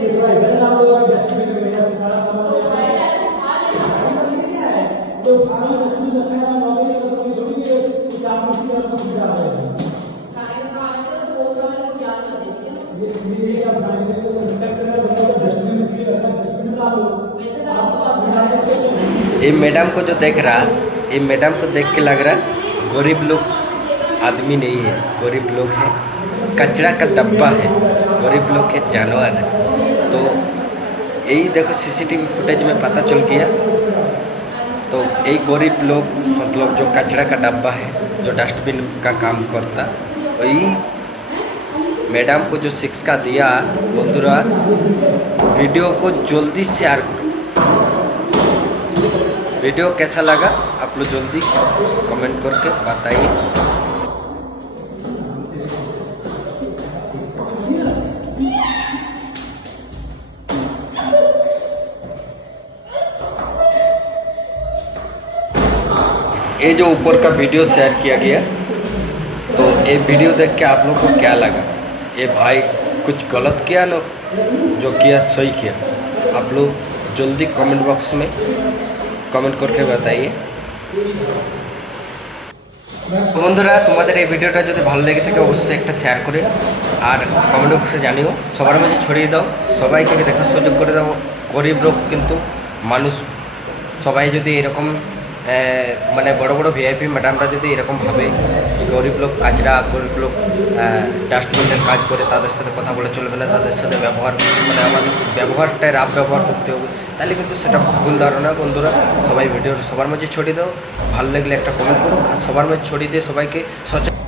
ये मैडम को जो देख रहा, ये मैडम को देख के लग रहा गरीब लोग आदमी नहीं है, गरीब लोग है, कचरा का डब्बा है, गरीब लोग के जानवर है। तो यही देखो सीसीटीवी फुटेज में पता चल गया। तो यही गरीब लोग मतलब जो कचरा का डब्बा है, जो डस्टबिन का काम करता, वही मैडम को जो शिक्षा दिया। बंधुरा वीडियो को जल्दी शेयर करो। वीडियो कैसा लगा आप लोग जल्दी कमेंट करके बताइए। ये जो ऊपर का वीडियो शेयर किया गया, तो ये वीडियो देख के आप लोग को क्या लगा? ये भाई कुछ गलत किया ना, जो किया सही किया? आप लोग जल्दी कमेंट बॉक्स में कमेंट करके बताइए। বন্ধুরা তোমাদের এই ভিডিওটা যদি ভালো লেগে থাকে অবশ্যই একটা শেয়ার করে আর কমেন্ট বক্সে জানিও, সবার মাঝে ছড়িয়ে দাও, সবাইকে দেখার সুযোগ করে দাও। গরিব লোক কিন্তু মানুষ, সবাই যদি এরকম মানে বড় বড় ভিআইপি ম্যাডামরা যদি এরকম ভাবে গরিব লোক কাজরা, গরিব লোক ডাস্টবিনের কাজ করে, তাদের সাথে কথা বলে চলবে না, তাদের সাথে ব্যবহার মানে আমাদের ব্যবহারটাই রাফ ব্যবহার করতে হবে, তাহলে কিন্তু সেটা ভুল ধারণা। বন্ধুরা সবাই ভিডিওটা সবার মাঝে ছড়িয়ে দাও, ভালো লাগলে একটা কমেন্ট করো আর সবার মাঝে ছড়িয়ে দিয়ে সবাইকে সচেতন